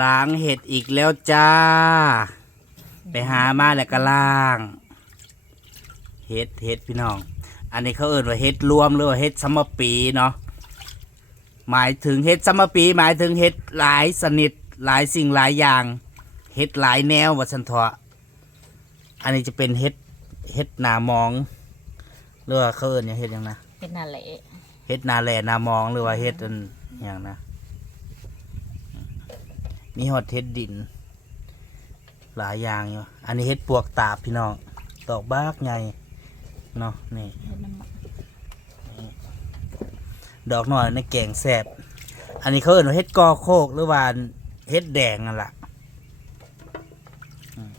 ล้างเห็ดอีกแล้วจ้า ไปหามาแล้วก็ล้าง เห็ดเห็ดพี่น้อง อันนี้เขาเอ่นว่าเห็ดรวมหรือว่าเห็ดซัมเมอร์ปีเนาะหมายถึงเห็ดซัมเมอร์ปีหมายถึงเห็ดหลายสนิทหลายสิ่งหลายอย่างเห็ดหลายแนววัชันเถาะอันนี้จะเป็นเห็ดเห็ดหนามองหรือว่าเขาเอ่นเนี่ยงเห็ดหยังนะเป็นนาเละเฮ็ดนาแลนามองหรือว่าเฮ็ดอันอย่างนะ มีฮอดเฮ็ดดิน หลายอย่างอยู่ อันนี้เฮ็ดปวกตาบพี่น้องดอกบากใหญ่เนาะนี่เฮ็ดน้ำมันดอกน้อยในแกงแซ่บอันนี้เขาเอิ้นว่าเฮ็ดกอโคกหรือว่าเฮ็ดแดงนั่นล่ะอืม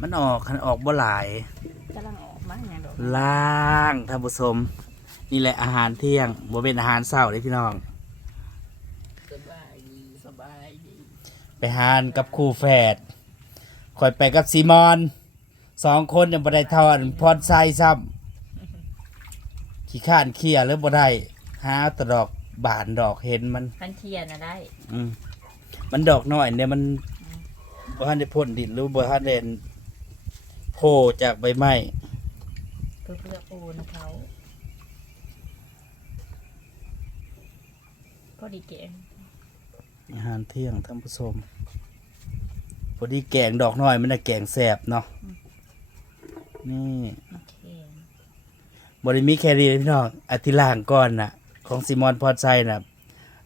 มันออกคันออกบ่หลายกำลังออกมาอย่างดอกล่างท่านผู้ชมนี่แหละอาหารเที่ยงบ่เป็นอาหารเช้าเลยพี่น้อง สบายดีสบายดี ไปหานกับคู่แฝดคอยไปกับซีมอนสองคนยังบ่ได้เทอนพรไซซ้ำขี้ข้านเขี้ยหรือบ่ได้หาแตดอกบานดอกเห็นมันพันเทียนนะได้อืมมันดอกน้อยเนี่ยมันบ่ทันได้พ่นดินหรือบ่ทันได้โผล่จากใบไม้เพื่อเพื่อโอนเขาก็ดีเก่ง อาหารเที่ยงท่านผู้ชมพอดีแกงดอกน้อยมันน่ะแกงแสบเนาะนี่โอเคบริมีแครีพี่น้องอธิล่างก่อนน่ะ ของซิมอนพอดไซน่ะ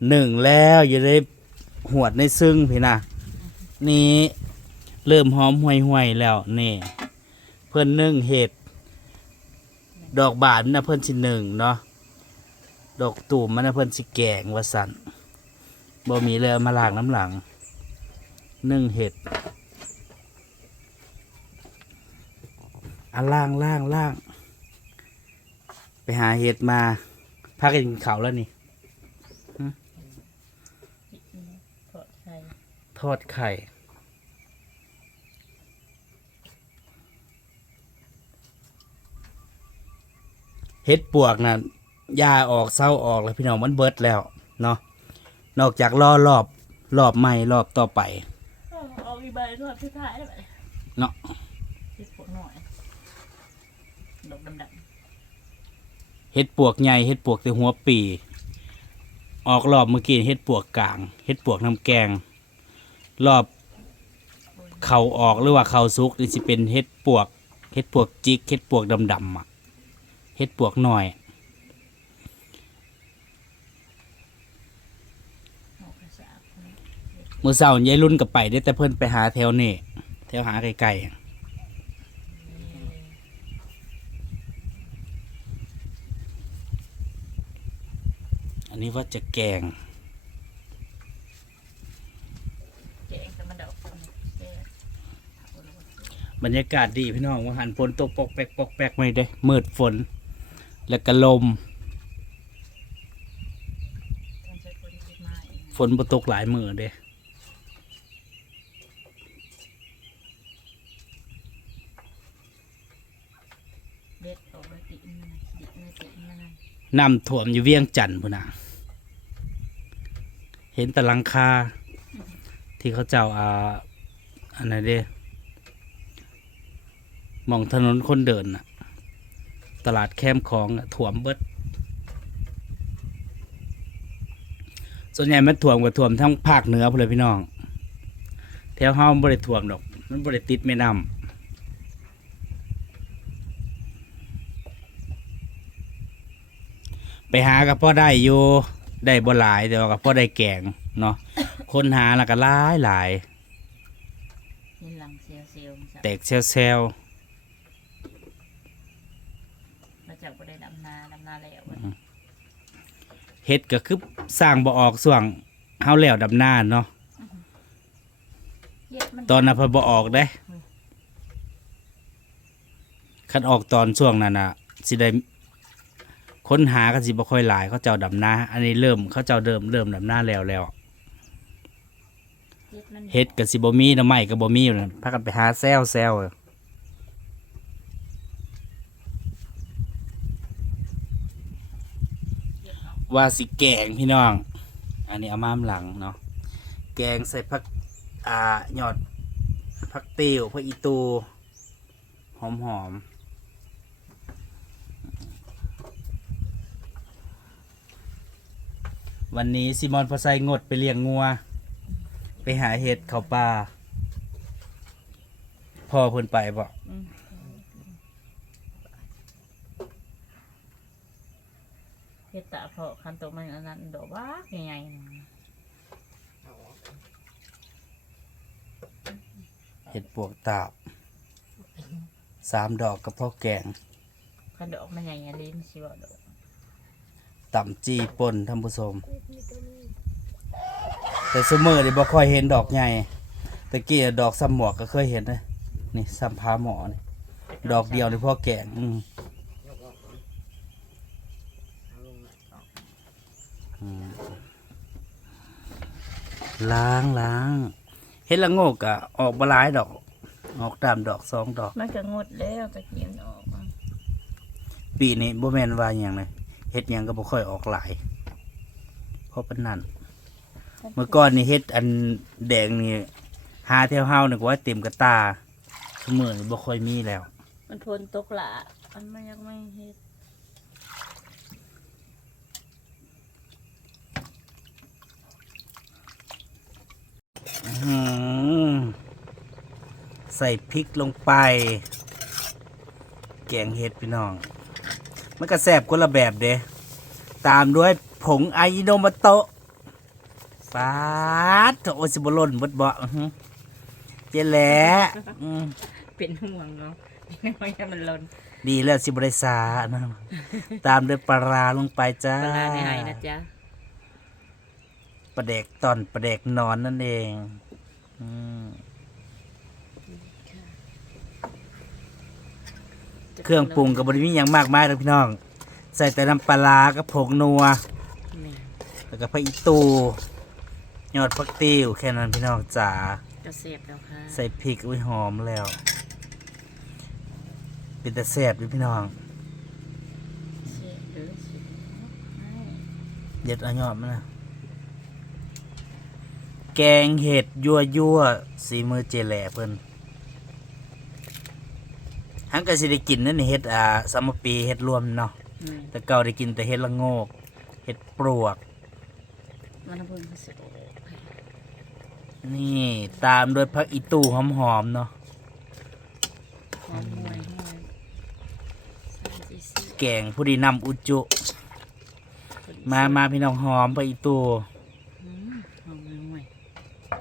หนึ่งแล้วอยู่ในหวดในซึ่งพี่นะนี่เริ่มหอมห่วยห่วยๆแล้วนี่ เพื่อนนึ่งเห็ด ดอกบานมันนะเพื่อนชิหนึ่งเนาะดอกตูมมันนะเพื่อนชิแกงวาสัน บ่มีเลยเอามาล้างน้ำหลังนึ่งเห็ดอะล่างล่างล่าง ไปหาเห็ดมาพากันกินข้าวแล้วนี่ถอดใส่ทอดไข่เห็ดปวกน่ะยาออกเศร้าออกแล้วพี่น้องมันเบิดแล้ว เนาะ นอกจากรอรอบรอบใหม่รอบต่อไป เอาอีใบทอดสุดท้ายได้ไหมเนาะเฮ็ดปวดหน่อยดอกดำเห็ดปวกใหญ่เห็ดปวกแต่หัวปี ออกรอบเมื่อกี้เห็ดปวกกลางเห็ดปวกน้ำแกง รอบเข่าออกหรือว่าเข่าซุกนี่สิเป็นเห็ดปวกเห็ดปวกจิกเห็ดปวกดำๆอะเห็ดปวกหน่อย ๆออกกระสาบ มื่อเสาร์ยายรุ่นกับไปได้แต่เพิ่นไปหาแถวนี่แถวหาไกลๆ อันนี้ว่าจะแกงเก่งแต่มันดอกแซ่บรรยากาศดีพี่น้องว่าหันฝนตกปอกแปกปอกแปกไม่ได้มืดฝน แล้วก็ลมต้องใช้คนที่มาเองฝนบ่ตกหลายมือเด้ เบ็ดออกมาติมันนะดิบมาติมันนะ น้ำท่วมอยู่เวียงจันทน์พุ่นนะเห็นตะลังคา ที่เขาเจ้าอ่าอันไหนเด้มองถนนคนเดินน่ะ ตลาดแคมของถ่วมเบิด ส่วนใหญ่มันถ่วมกับถ่วมทั้งภาคเหนือพเลยพี่น้อง แถวเฮามันบ่ได้ถ่วมดอก มันบ่ได้ติดแม่น้ำไป หากับพ่อได้อยู่ได้บ่หลายแต่ว่ากับพ่อได้แกงเนาะคนหาแล้วก็หลายหลายเห็นหลังเซียวเซียวมันจะแตกเซลเซลมาจากบ่ได้ดำนาดำนาแล้วอะเฮ็ดก็คือสร้างบ่ออกส่วงเฮาแล้วดำหน้าเนาะเย็ดมันตอนนั้นเพิ่นบ่ออกเด้คันออกตอนช่วงนั้นน่ะสิได้ ค้นหาก็สิบ่ค่อยหลายเขาเจ้าดำนาอันนี้เริ่มเขาเจ้าเริ่มเริ่มดำนาแล้วแล้วเย็ดมันเฮ็ดก็สิบ่มีหน้ำไม้ก็บ่มีอยู่นั่นพากันไปหาแซวแซวว่าสิแกงพี่น้อง อันนี้เอามาหลังเนาะ แกงใส่ผัก อ่าหยอดผักเตียวผักอีตู หอมหอม วันนี้ซิมอนพอไซงดไปเลี้ยงงัว ไปหาเห็ดเขาป่าพ่อเพิ่นไปบ่อืมเฮ็ดตาเพาะคันโตมันอันนั้นดอกบ้าใหญ่เห็ดปวกตาบสามดอกกับพ่อแกงคันดอกมันใหญ่ๆลิ้นสิบ่ดอก ต่ำจีปนท่านผู้ชมแต่ซูเมอร์นี่บ่ค่อยเห็นดอกใหญ่ตะกี้ดอกซ้ำหมวกก็เคยเห็นนะนี่ซ้ำพาหมอนี่ดอกเดียวนี่พ่อแกงอืมอืมล้างล้างเห็ดละโงกอะออกบหลายดอก ออกตามดอกสองดอก มันก็งดแล้วตะกี้มันออกมาปีนี้บ่แม่นว่าหยังเลย เฮ็ดหยังก็บ่ค่อยออกหลายเพราะปานนั้นเมื่อก่อนนี่เฮ็ดอันแดงนี่หาแถวเฮานี่ก็ว่าเต็มกระตาเสมอนี่บ่ค่อยมีแล้ว มันพนตกละมันไม่ยังไม่เฮ็ดอื้อหือใส่พริกลงไป แกงเห็ดพี่น้อง มันก็แซ่บคนละแบบเด้ตามด้วยผงไอโนมาโตะฟาดโอซิบหล่นบดเบาะอื้อหือเจ๊แหละอืมเป็นห่วงเนาะไม่น้อยให้มันหล่นดีแล้วสิบริษานะตามด้วยปลาร้าลงไปจ้าปลาร้าไม่ให้นะจ๊ะปลาเด็กตอนปลาเด็กนอนนั่นเอง อืม เครื่องปรุงกับบริมีอย่างมากมายเลยพี่น้อง ใส่แต่น้ำปลาร้ากับผงนัวนี่แล้วก็ผักอีตูยอดผักติ้วแค่นั้นพี่น้องจ๋าก็เสียบแล้วค่ะใส่พริกอุ้ยหอมแล้ว เป็นแต่แซ่บอยู่พี่น้องเสียบหรือเสียบไม่เด็ดเอายอดมานะแกงเห็ดยั่วยั่วๆสีมือเจแหล่เพิ่น หังก็สิได้กินนั่นนี่เห็ดอ่าสามปีเห็ดรวมเนาะนี่แต่เก่าได้กินแต่เห็ดละโงกเห็ดปลวก มันเพิ่งเขาสิโอ้นี่ตามด้วยผักอีตูหอมๆเนาะหอมห่วยห่วยใส่ซีซีแกงผู้ดีนำอุจจุมามาพี่น้องหอมผักอีตูอืมหอมห่วย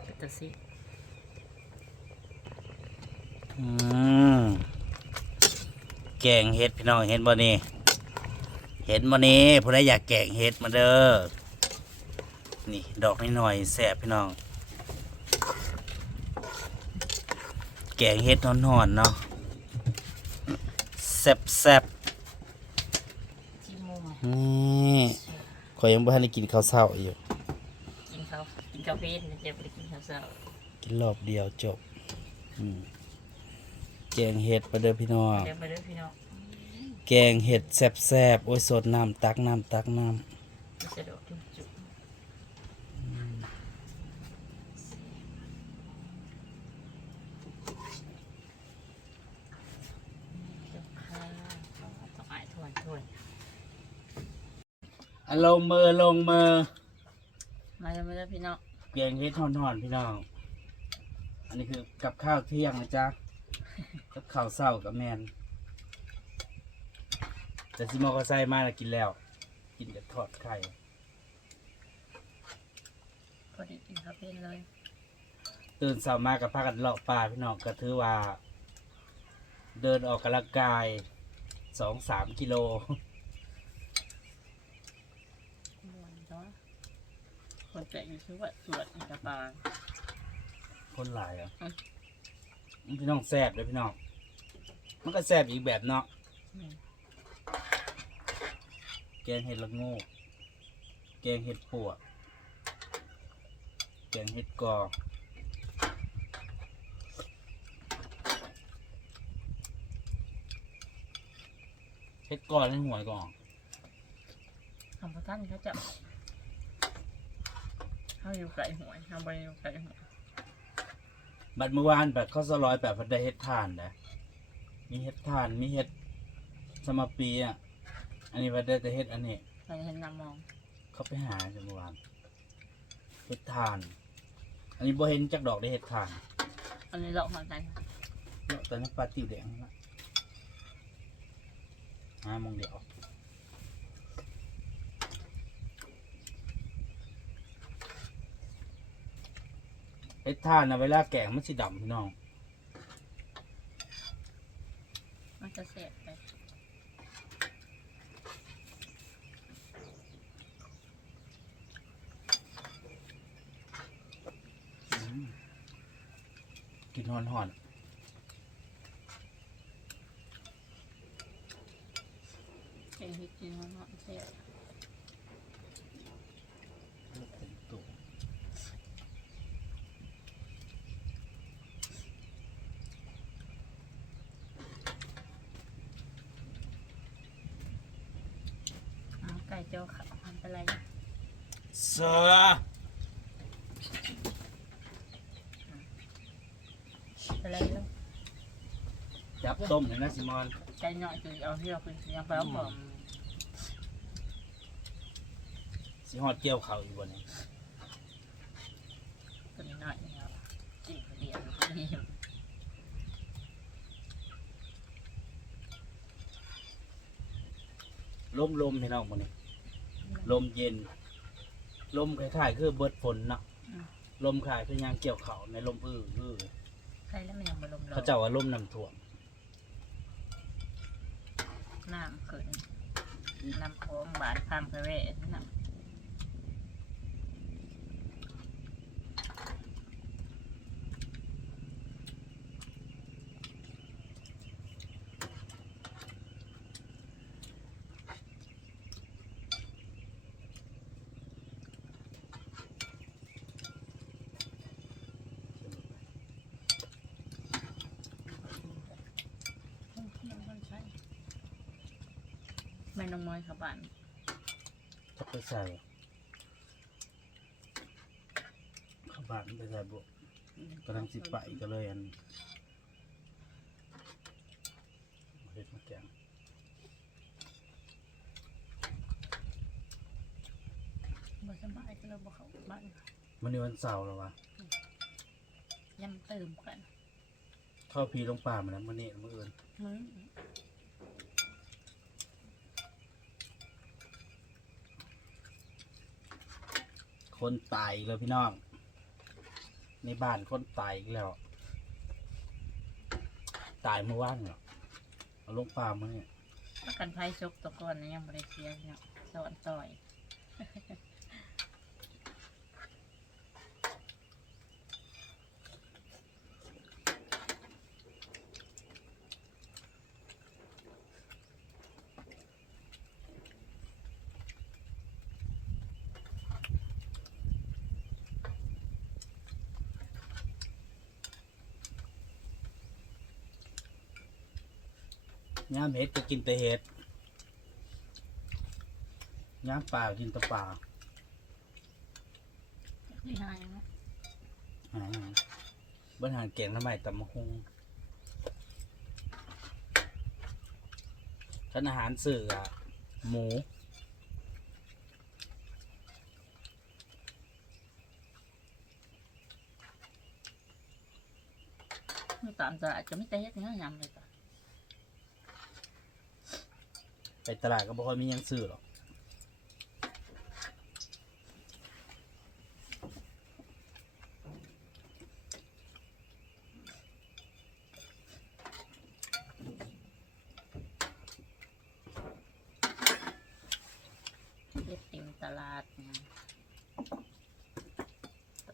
เป็นตะซิอืม แกงเห็ดพี่น้องเห็นบ่นี่เห็นบ่นี่ผู้ใดอยากแกงเห็ดมาเด้อนี่ดอกนิดหน่อยๆแสบพี่น้อง แกงเห็ดนอนๆเนาะแซ่บแซ่บจิโม่ๆนี่ขอยยังบ่ทันได้กินข้าวเช้าอยู่กินข้าวกินกาแฟนะจะไปกินข้าวเช้ากินรอบเดียวจบ อืม แกงเห็ดมาเด้อพี่น้อง เดี๋ยวไปเด้อพี่น้องแกงเห็ดแซ่บๆโอ้ยสดน้ำตักน้ำตักน้จะสะดวกจุ๊บจุ๊บเจ้าค่ะต้องอายถ้วยถ้วยำอารมณ์มือลงมือมาแล้วมาแล้วพี่น้องแกงเห็ดทอนๆพี่น้อง อันนี้คือกับข้าวเที่ยงนะจ๊ะ กับข้าวเช้ากับแมนแต่ซิมอก็ใส่มาแล้วกินแล้ว กินแต่ทอดไข่พอดีกินข้าวเป็นเลยตื่นเช้ามากับพากันเลาะป่าพี่น้องก็ถือว่า เดินออกกำลังกายสองสามกิโลม่วนเนาะคนแก่อยู่ชื่อว่าสวดกระปางคนหลายอะอืมพี่น้องแซบเลยพี่น้อง มันก็แซบอีกแบบเนาะนี่แกงเห็ดละโงกแกงเห็ดปวกแกงเห็ดกอเห็ดกอในหัวก่อนคำพระท่านเขาจะเขาอยู่ไกลหัวเขาไปอยู่ไกลหัวบัดเมื่อวานแบบข้าวสลอยแบบพันได้เฮ็ดทานนะ มีเฮ็ดทานมีเฮ็ดสมปีอะ อันนี้พันได้แต่เฮ็ดอันนี้ไปเห็นนางมอง เขาไปหาจังเมื่อวานเฮ็ดทาน อันนี้บ่เห็นจักดอกได้เฮ็ดทานอันนี้เราหัวใจเนาะแต่น้ำปลาติ๋วแดงนั่นละหามองเดียวเฮ็ดทานนะเวลาแกงมันสิดำพี่น้อง มันจะเสียไปกินหอนหอนเห็นกินมันเสีย ๆตุ่ ไก่เจียว ขาวมันเป็นไรเสือเป็นไรลูกจับต้มเลยนะซิมอน ใจหน่อยคือเอาที่เราเป็นยังไปเอาผมสิฮอดเกี่ยวเขาอีกวันนี้ตัวนี้หน่อยนะครับจิ๋วเดียวนี่ลมลมพี่น้องวันนี้ ลมเย็น ลมคล้ายๆคือเบิดฝนเนาะลมคล้ายคือยางเกี่ยวเขาในลมอื้ออื้อใครแล้วมันยังมาลมเราเขาเจ้าว่าลมน้ำท่วม น้ำขึ้นน้ำโค้งบานพามเพเวน้ำ แม่น้องมอยเขาบ้านถ้าไปใส่เข้าบ้านไปใส่บุกำลังสิไปก็เลยอันเฮ็ดมาแกงบ่สบายก็เลยบ่เขาบ้านมันนี้วันเสาร์แล้ววะย่ำเติมกันเข้าพีลงป่ามาแล้วมันนี่มื่ออื่น คนตายอีกแล้วพี่น้อง ในบ้านคนตายอีกแล้ว ตายเมื่อวานเหรอเอาลงป่ามาเนี่ย ประกันภัยชกตะกอนยังบริเคียเนาะสอนต่อย ย่ามเห็ดก็กินแต่เห็ดย่ามป่ากินแต่ป่าที่หายนะอ่าบนหารเก่งทำไมตำมะฮงท่านอาหารสื่ออะหมูมีตามตลาดจะไม่ได้เฮ็ดเนื้อยำเลยจ้ะ ไปตลาดก็บ่ค่อยมีหยังซื้อหรอกเฮ็ดเต็มตลาดเนี่ย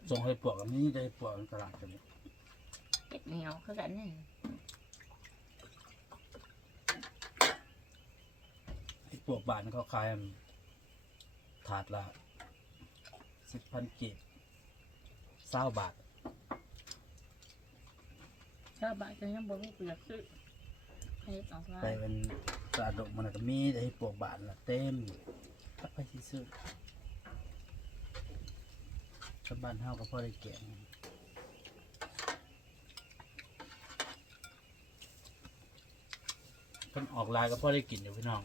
ส่งให้ปวกกับนี้ได้ปวกในตลาดกันเลยเฮ็ดเหนียวคือกันนี่ ให้ป วกบาทเขาขายอันถาดละสิบพันกีบเศร้าบาทชาวบ้านก็ยังบ่รู้เปลือกซื้อเฮ็ดออกมาไปเป็นตลาดดอกมันก็มีแต่ให้ปวกบาทละเต็มถ้าไปที่ซื้อสบ้านเฮาก็พอได้แกงเพิ่นออกลายก็พอได้กินอยู่พี่น้อง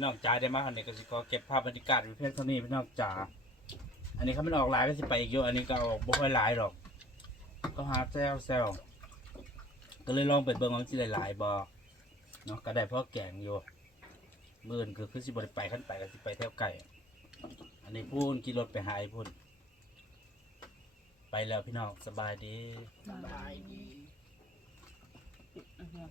พี่น้องจ๋าได้มาอันนี้ก็สิขอเก็บภาพบรรยากาศไว้เพียงเท่านี้พี่น้องจ๋าอันนี้เขามันออกหลายก็สิไปอีกเยอะอันนี้ก็ออกบ่ค่อยหลายหรอก ก็หาแซวแซวก็เลยลองเปิดเบิ่งว่ามันสิหลายๆบ่เนาะก็ได้เพราะแกงอยู่มื่อนคือคือสิบ่ได้ไปขั้นไปก็สิไปแถวไก่อันนี้พูนกี่รถไปหาไอ้พูนไปแล้วพี่น้องสบายดีบายดีอือฮึ